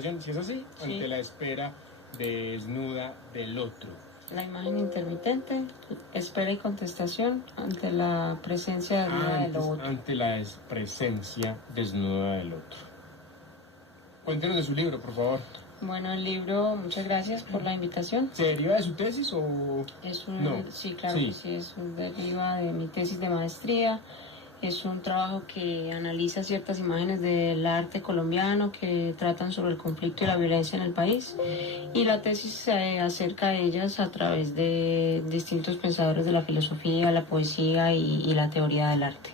contestación, si es así, Sí. ante la espera desnuda del otro. La imagen intermitente, espera y contestación ante la presencia desnuda del otro. Ante la presencia desnuda del otro. Cuéntenos de su libro, por favor. Bueno, el libro, muchas gracias por la invitación. ¿Se deriva de su tesis o...? No. Sí, claro Sí. que sí, es un deriva de mi tesis de maestría. Es un trabajo que analiza ciertas imágenes del arte colombiano que tratan sobre el conflicto y la violencia en el país. Y la tesis se acerca a ellas a través de distintos pensadores de la filosofía, la poesía y la teoría del arte.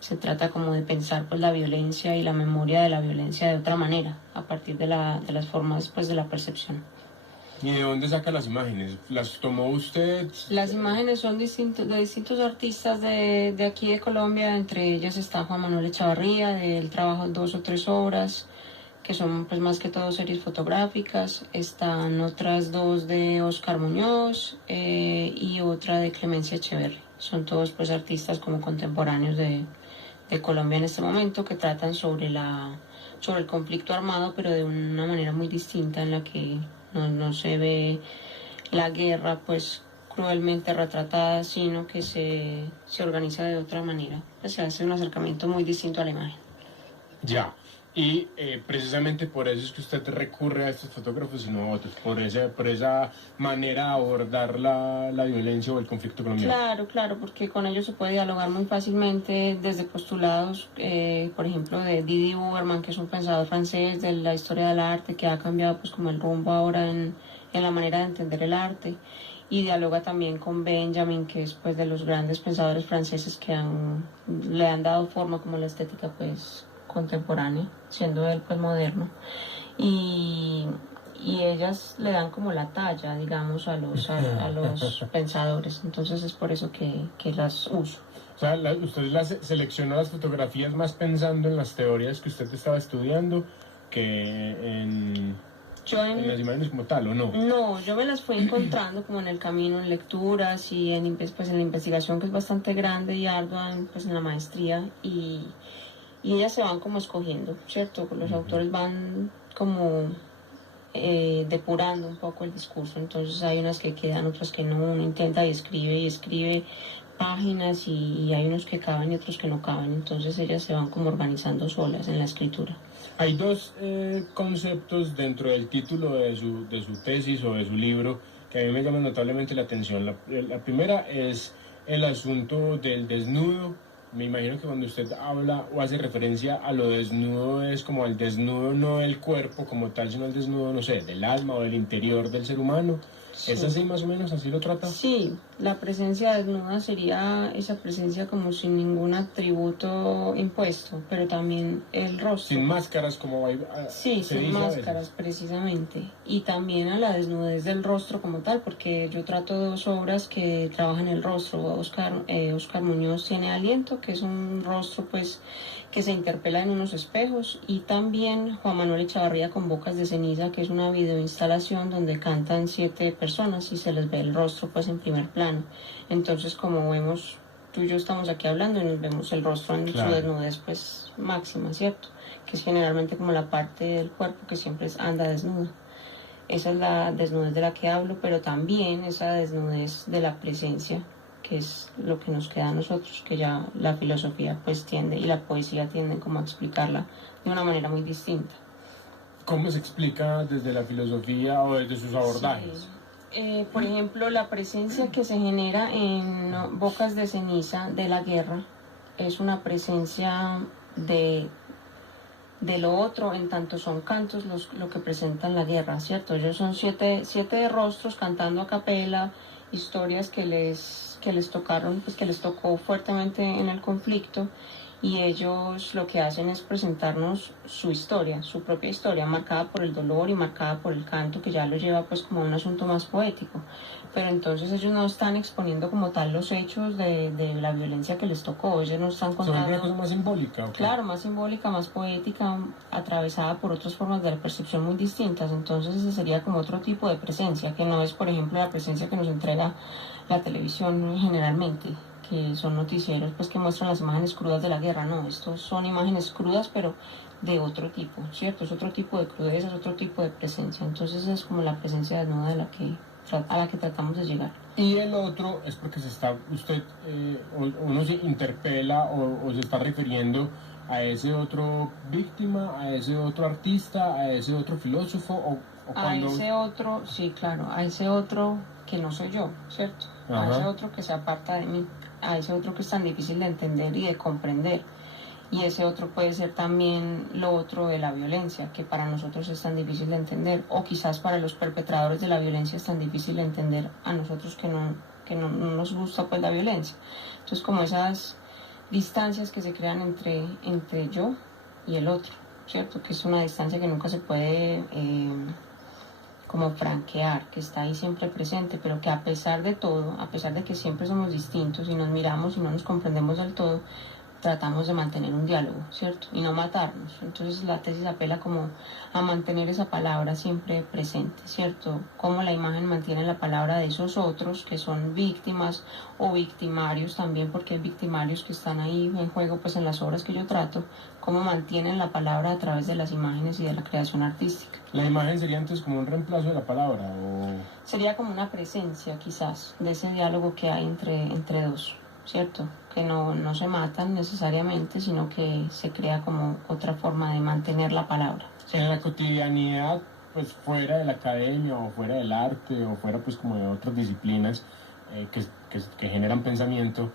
Se trata como de pensar pues la violencia y la memoria de la violencia de otra manera, a partir de las formas pues de la percepción. ¿Y de dónde saca las imágenes? ¿Las tomó usted? Las imágenes son de distintos artistas de aquí de Colombia, entre ellas está Juan Manuel Echavarría, él trabaja 2 o 3 obras, que son pues más que todo series fotográficas. Están otras 2 de Oscar Muñoz y otra de Clemencia Echeverri. Son todos pues artistas como contemporáneos de Colombia en este momento, que tratan sobre el conflicto armado, pero de una manera muy distinta, en la que no se ve la guerra pues cruelmente retratada, sino que se organiza de otra manera. Pues se hace un acercamiento muy distinto a la imagen. Ya. Y precisamente por eso es que usted recurre a estos fotógrafos y no a otros, por esa manera de abordar la violencia o el conflicto colombiano. Claro, porque con ellos se puede dialogar muy fácilmente desde postulados, por ejemplo, de Didi Buberman, que es un pensador francés de la historia del arte, que ha cambiado pues como el rumbo ahora en la manera de entender el arte, y dialoga también con Benjamin, que es pues de los grandes pensadores franceses que le han dado forma como la estética pues contemporánea, siendo él pues moderno, y ellas le dan como la talla, digamos, a los pensadores. Entonces es por eso que las uso. O sea, usted seleccionó las fotografías más pensando en las teorías que usted estaba estudiando que en las imágenes como tal, ¿o no? No, yo me las fui encontrando como en el camino, en lecturas y en la investigación, que es bastante grande y ardua en la maestría, y ellas se van como escogiendo, ¿cierto? Los autores van como depurando un poco el discurso. Entonces hay unas que quedan, otras que no. Uno intenta y escribe páginas, y hay unos que caben y otros que no caben. Entonces ellas se van como organizando solas en la escritura. Hay 2 conceptos dentro del título de su tesis o de su libro que a mí me llaman notablemente la atención. La primera es el asunto del desnudo. Me imagino que cuando usted habla o hace referencia a lo desnudo es como el desnudo no del cuerpo como tal, sino el desnudo, no sé, del alma o del interior del ser humano. Sí. ¿Es así más o menos? ¿Así lo trata? Sí, la presencia desnuda sería esa presencia como sin ningún atributo impuesto, pero también el rostro. Sin máscaras como hay... Sí, sin máscaras precisamente. Y también a la desnudez del rostro como tal, porque yo trato 2 obras que trabajan el rostro. Oscar Muñoz tiene Aliento, que es un rostro pues que se interpela en unos espejos, y también Juan Manuel Echavarría con Bocas de Ceniza, que es una videoinstalación donde cantan 7 personas y se les ve el rostro pues en primer plano. Entonces, como vemos, tú y yo estamos aquí hablando y nos vemos el rostro en su desnudez pues máxima, ¿cierto? Que es generalmente como la parte del cuerpo que siempre anda desnuda. Esa es la desnudez de la que hablo, pero también esa desnudez de la presencia, que es lo que nos queda a nosotros, que ya la filosofía pues tiende y la poesía tienden como a explicarla de una manera muy distinta. ¿Cómo se explica desde la filosofía o desde sus abordajes? Sí. Por ejemplo, la presencia que se genera en Bocas de Ceniza de la guerra es una presencia de lo otro, en tanto son cantos lo que presentan la guerra, ¿cierto? Ellos son 7 rostros cantando a capela historias que les tocaron, pues que les tocó fuertemente en el conflicto, y ellos lo que hacen es presentarnos su historia, su propia historia, marcada por el dolor y marcada por el canto, que ya lo lleva pues como a un asunto más poético. Pero entonces ellos no están exponiendo como tal los hechos de la violencia que les tocó, ellos no están contando... ¿Son una cosa más simbólica? ¿Okay? Claro, más simbólica, más poética, atravesada por otras formas de la percepción muy distintas. Entonces ese sería como otro tipo de presencia, que no es, por ejemplo, la presencia que nos entrega la televisión generalmente, que son noticieros pues que muestran las imágenes crudas de la guerra. No, estos son imágenes crudas, pero de otro tipo, ¿cierto? Es otro tipo de crudeza, es otro tipo de presencia. Entonces es como la presencia desnuda a la que tratamos de llegar. Y el otro es porque uno se interpela o se está refiriendo a ese otro víctima, a ese otro artista, a ese otro filósofo a ese otro, sí, claro, a ese otro que no soy yo, ¿cierto? Ajá. A ese otro que se aparta de mí, a ese otro que es tan difícil de entender y de comprender. Y ese otro puede ser también lo otro de la violencia, que para nosotros es tan difícil de entender, o quizás para los perpetradores de la violencia es tan difícil de entender a nosotros que no nos gusta pues la violencia. Entonces como esas distancias que se crean entre yo y el otro, ¿cierto? Que es una distancia que nunca se puede como franquear, que está ahí siempre presente, pero que a pesar de todo, a pesar de que siempre somos distintos y nos miramos y no nos comprendemos del todo, tratamos de mantener un diálogo, ¿cierto? Y no matarnos. Entonces la tesis apela como a mantener esa palabra siempre presente, ¿cierto? Cómo la imagen mantiene la palabra de esos otros que son víctimas o victimarios también, porque hay victimarios que están ahí en juego pues en las obras que yo trato, cómo mantienen la palabra a través de las imágenes y de la creación artística. ¿La imagen sería entonces como un reemplazo de la palabra? ¿O? Sería como una presencia quizás de ese diálogo que hay entre dos, ¿cierto? Que no se matan necesariamente, sino que se crea como otra forma de mantener la palabra. En la cotidianidad, pues fuera de la academia o fuera del arte o fuera pues como de otras disciplinas que generan pensamiento,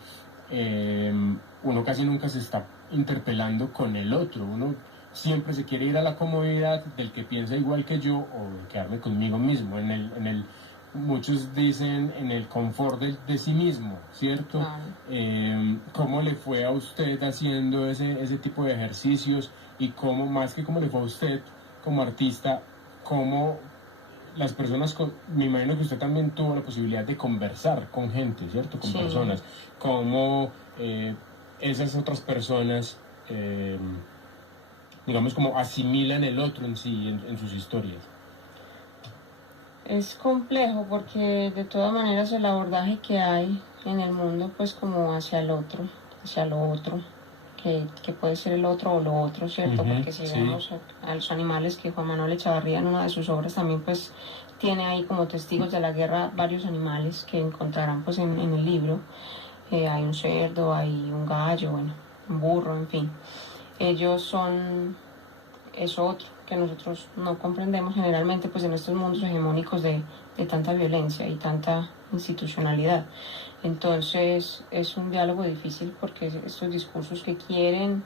uno casi nunca se está interpelando con el otro. Uno siempre se quiere ir a la comodidad del que piensa igual que yo o de quedarme conmigo mismo, muchos dicen en el confort de sí mismo, ¿cierto? ¿Cómo le fue a usted haciendo ese tipo de ejercicios y cómo, más que cómo le fue a usted como artista, cómo las personas, me imagino que usted también tuvo la posibilidad de conversar con gente, ¿cierto? Con personas, cómo esas otras personas, digamos, como asimilan el otro en sí, en sus historias. Es complejo porque de todas maneras el abordaje que hay en el mundo pues como hacia el otro, hacia lo otro, que puede ser el otro o lo otro, ¿cierto? Porque si vemos a los animales que Juan Manuel Echavarría en una de sus obras también pues tiene ahí como testigos de la guerra varios animales que encontrarán pues en el libro. Hay un cerdo, hay un gallo, bueno, un burro, en fin. Ellos son eso otro que nosotros no comprendemos generalmente pues en estos mundos hegemónicos de tanta violencia y tanta institucionalidad. Entonces es un diálogo difícil porque estos discursos que quieren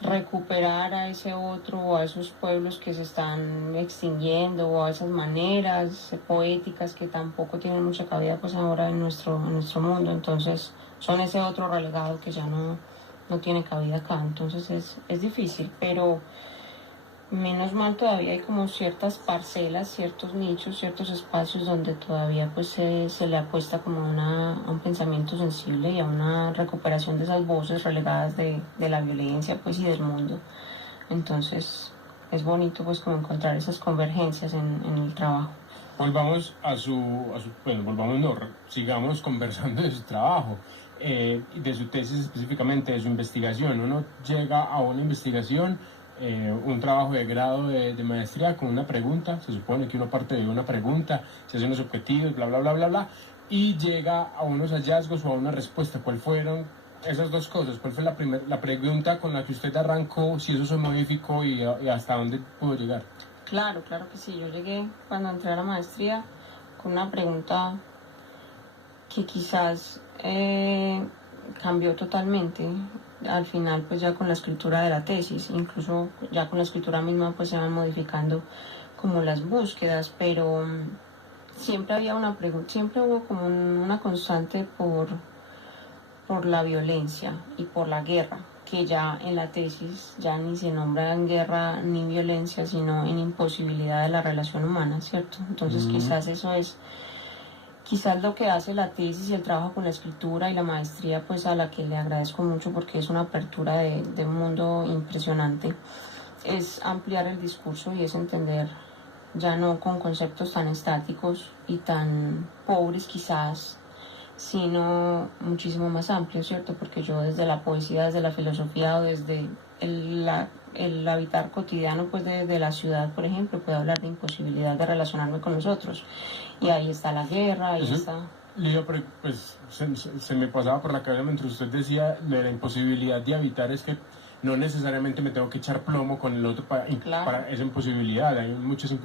recuperar a ese otro o a esos pueblos que se están extinguiendo o a esas maneras poéticas que tampoco tienen mucha cabida pues ahora en nuestro mundo, entonces son ese otro relegado que ya no tiene cabida acá, entonces es difícil, pero menos mal todavía hay como ciertas parcelas, ciertos nichos, ciertos espacios donde todavía pues se le apuesta como a un pensamiento sensible y a una recuperación de esas voces relegadas de la violencia pues y del mundo. Entonces es bonito pues como encontrar esas convergencias en el trabajo. Volvamos sigamos conversando de su trabajo, de su tesis específicamente, de su investigación. Uno llega a una investigación, un trabajo de grado de maestría con una pregunta, se supone que uno parte de una pregunta, se hacen los objetivos, bla, bla, bla, bla, bla, y llega a unos hallazgos o a una respuesta. ¿Cuál fueron esas dos cosas? ¿Cuál fue la pregunta con la que usted arrancó, si eso se modificó y hasta dónde pudo llegar? Claro que sí. Yo llegué cuando entré a la maestría con una pregunta que quizás cambió totalmente al final pues ya con la escritura de la tesis, incluso ya con la escritura misma pues se van modificando como las búsquedas, pero siempre había una pregunta, siempre hubo como una constante por la violencia y por la guerra, que ya en la tesis ya ni se nombra en guerra ni violencia, sino en imposibilidad de la relación humana, ¿cierto? Entonces quizás eso es lo que hace la tesis y el trabajo con la escritura y la maestría, pues a la que le agradezco mucho porque es una apertura de un mundo impresionante, es ampliar el discurso y es entender ya no con conceptos tan estáticos y tan pobres quizás sino muchísimo más amplio, ¿cierto? Porque yo desde la poesía, desde la filosofía o desde el habitar cotidiano pues de la ciudad, por ejemplo, puedo hablar de imposibilidad de relacionarme con los otros. Y ahí está la guerra, ahí está... Lidia, pero pues se me pasaba por la cabeza mientras usted decía la imposibilidad de habitar es que no necesariamente me tengo que echar plomo con el otro para esa imposibilidad, hay muchas